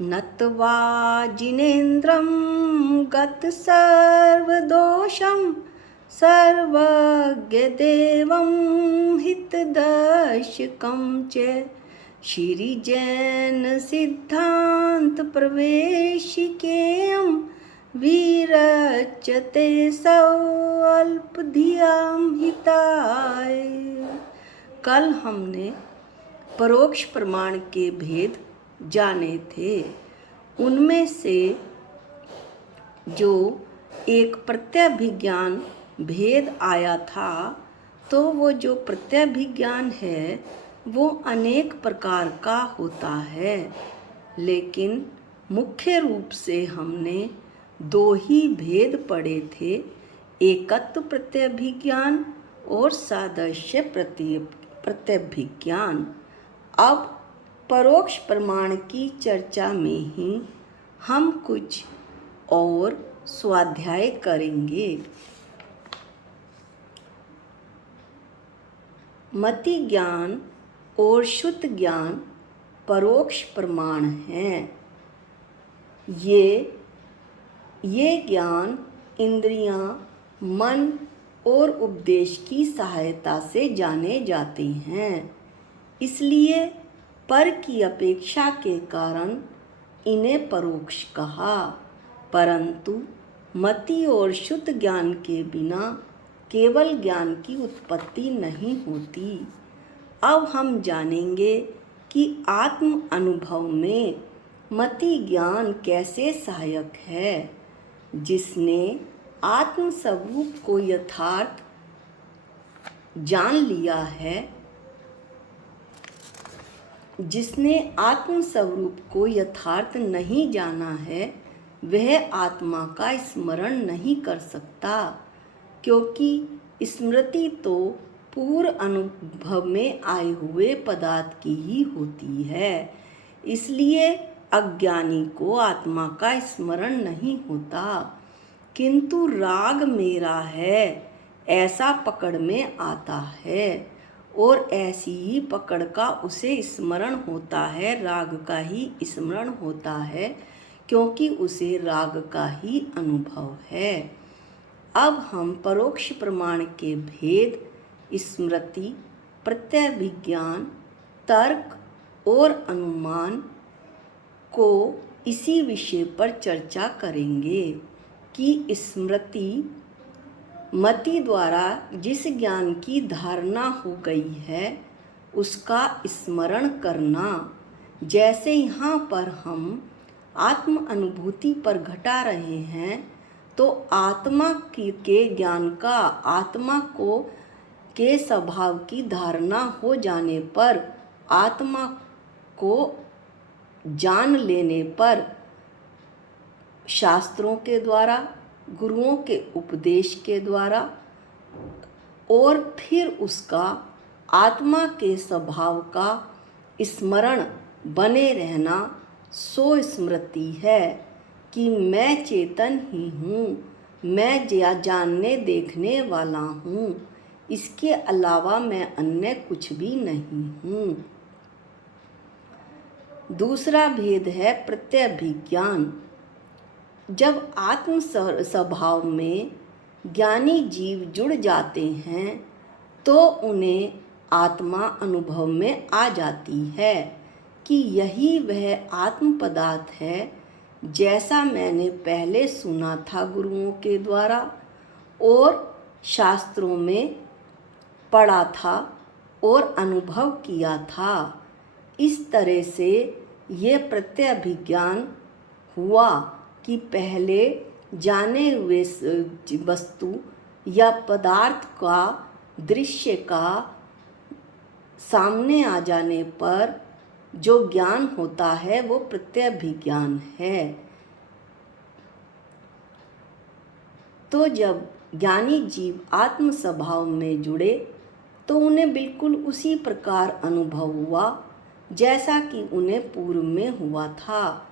नत्वा जिनेन्द्रं गतसर्वदोषं सर्वज्ञदेवं हितदर्शकं च श्रीजैनसिद्धान्तप्रवेशिकेयं विरच्यते स्वल्पधियां हिताय। कल हमने परोक्ष प्रमाण के भेद जाने थे। उनमें से जो एक प्रत्यभिज्ञान भेद आया था, तो वो जो प्रत्यभिज्ञान है वो अनेक प्रकार का होता है, लेकिन मुख्य रूप से हमने दो ही भेद पढ़े थे, एकत्व प्रत्यभिज्ञान और सादृश्य प्रत्यभिज्ञान। अब परोक्ष प्रमाण की चर्चा में ही हम कुछ और स्वाध्याय करेंगे। मति ज्ञान और शुद्ध ज्ञान परोक्ष प्रमाण हैं। ये ज्ञान इंद्रियां, मन और उपदेश की सहायता से जाने जाते हैं। इसलिए पर की अपेक्षा के कारण इन्हें परोक्ष कहा। परंतु मति और शुद्ध ज्ञान के बिना केवल ज्ञान की उत्पत्ति नहीं होती। अब हम जानेंगे कि आत्म अनुभव में मति ज्ञान कैसे सहायक है। जिसने आत्म स्वरूप को यथार्थ जान लिया है, जिसने आत्म स्वरूप को यथार्थ नहीं जाना है, वह आत्मा का स्मरण नहीं कर सकता, क्योंकि स्मृति तो पूर्व अनुभव में आए हुए पदार्थ की ही होती है। इसलिए अज्ञानी को आत्मा का स्मरण नहीं होता। किंतु राग मेरा है ऐसा पकड़ में आता है, और ऐसी ही पकड़ का उसे स्मरण होता है, राग का ही स्मरण होता है, क्योंकि उसे राग का ही अनुभव है। अब हम परोक्ष प्रमाण के भेद, स्मृति, प्रत्यभिज्ञान, तर्क और अनुमान को इसी विषय पर चर्चा करेंगे कि स्मृति मति द्वारा जिस ज्ञान की धारणा हो गई है उसका स्मरण करना। जैसे यहाँ पर हम आत्म अनुभूति पर घटा रहे हैं, तो आत्मा के ज्ञान का, आत्मा को के स्वभाव की धारणा हो जाने पर, आत्मा को जान लेने पर, शास्त्रों के द्वारा, गुरुओं के उपदेश के द्वारा, और फिर उसका आत्मा के स्वभाव का स्मरण बने रहना, सो स्मृति है कि मैं चेतन ही हूँ, मैं जानने देखने वाला हूँ, इसके अलावा मैं अन्य कुछ भी नहीं हूँ। दूसरा भेद है प्रत्यभिज्ञान। जब आत्म स्वभाव में ज्ञानी जीव जुड़ जाते हैं, तो उन्हें आत्मा अनुभव में आ जाती है कि यही वह आत्म पदार्थ है, जैसा मैंने पहले सुना था गुरुओं के द्वारा और शास्त्रों में पढ़ा था और अनुभव किया था। इस तरह से ये प्रत्यभिज्ञान हुआ कि पहले जाने हुए वस्तु या पदार्थ का, दृश्य का सामने आ जाने पर जो ज्ञान होता है वो प्रत्यभिज्ञान है। तो जब ज्ञानी जीव आत्म स्वभाव में जुड़े तो उन्हें बिल्कुल उसी प्रकार अनुभव हुआ जैसा कि उन्हें पूर्व में हुआ था।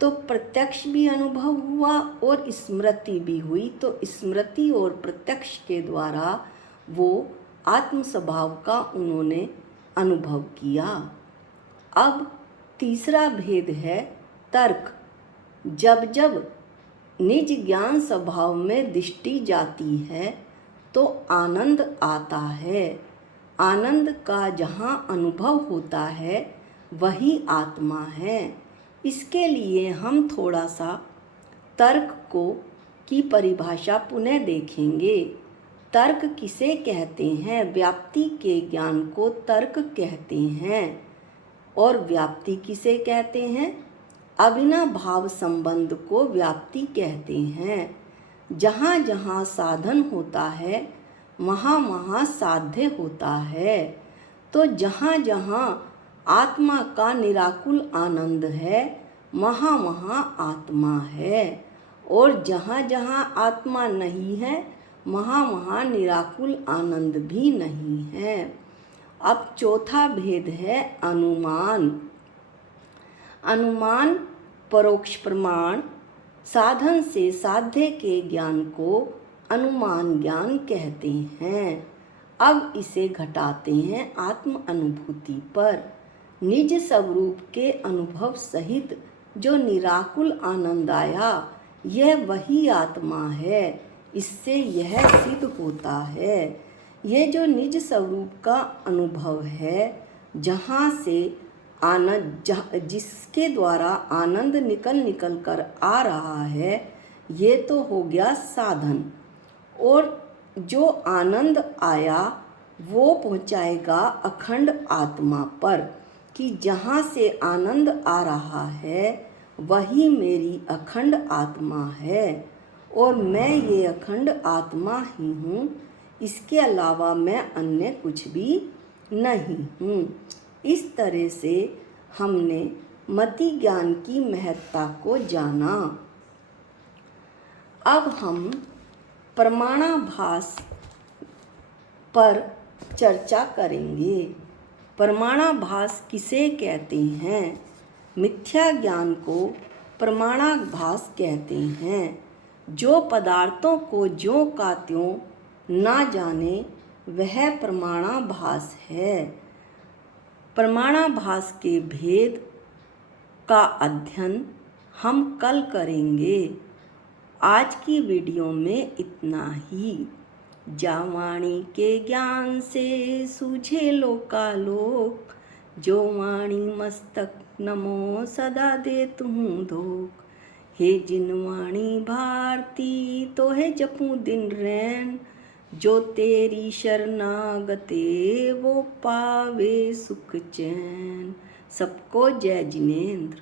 तो प्रत्यक्ष भी अनुभव हुआ और स्मृति भी हुई। तो स्मृति और प्रत्यक्ष के द्वारा वो आत्म स्वभाव का उन्होंने अनुभव किया। अब तीसरा भेद है तर्क जब जब निज ज्ञान स्वभाव में दृष्टि जाती है तो आनंद आता है। आनंद का जहाँ अनुभव होता है वही आत्मा है। इसके लिए हम थोड़ा सा तर्क की परिभाषा पुनः देखेंगे। तर्क किसे कहते हैं? व्याप्ति के ज्ञान को तर्क कहते हैं। और व्याप्ति किसे कहते हैं? अविनाभाव संबंध को व्याप्ति कहते हैं। जहाँ जहाँ साधन होता है वहाँ वहाँ साध्य होता है। तो जहाँ जहाँ आत्मा का निराकुल आनंद है वहाँ वहाँ आत्मा है। और जहाँ जहाँ आत्मा नहीं है वहाँ वहाँ निराकुल आनंद भी नहीं है। अब चौथा भेद है अनुमान। अनुमान परोक्ष प्रमाण साधन से साध्य के ज्ञान को अनुमान ज्ञान कहते हैं। अब इसे घटाते हैं आत्म अनुभूति पर। निज स्वरूप के अनुभव सहित जो निराकुल आनंद आया यह वही आत्मा है। इससे यह सिद्ध होता है ये जो निज स्वरूप का अनुभव है जहाँ से आनंद जिसके द्वारा आनंद निकल कर आ रहा है ये तो हो गया साधन। और जो आनंद आया वो पहुँचाएगा अखंड आत्मा पर कि जहाँ से आनंद आ रहा है वही मेरी अखंड आत्मा है और मैं ये अखंड आत्मा ही हूँ। इसके अलावा मैं अन्य कुछ भी नहीं हूँ। इस तरह से हमने मति ज्ञान की महत्ता को जाना। अब हम प्रमाणाभास पर चर्चा करेंगे। प्रमाणाभास किसे कहते हैं? मिथ्या ज्ञान को प्रमाणाभास कहते हैं। जो पदार्थों को ज्यों का त्यों ना जाने वह प्रमाणाभास है। प्रमाणाभास के भेद का अध्ययन हम कल करेंगे। आज की वीडियो में इतना ही। जा वाणी के ज्ञान से सूझे लोकालोक, जो वाणी मस्तक नमो सदा दे तुहूँ धोख। हे जिन वाणी भारती तो है जपूँ दिन रैन, जो तेरी शरणागते वो पावे सुख चैन। सबको जय जिनेंद्र।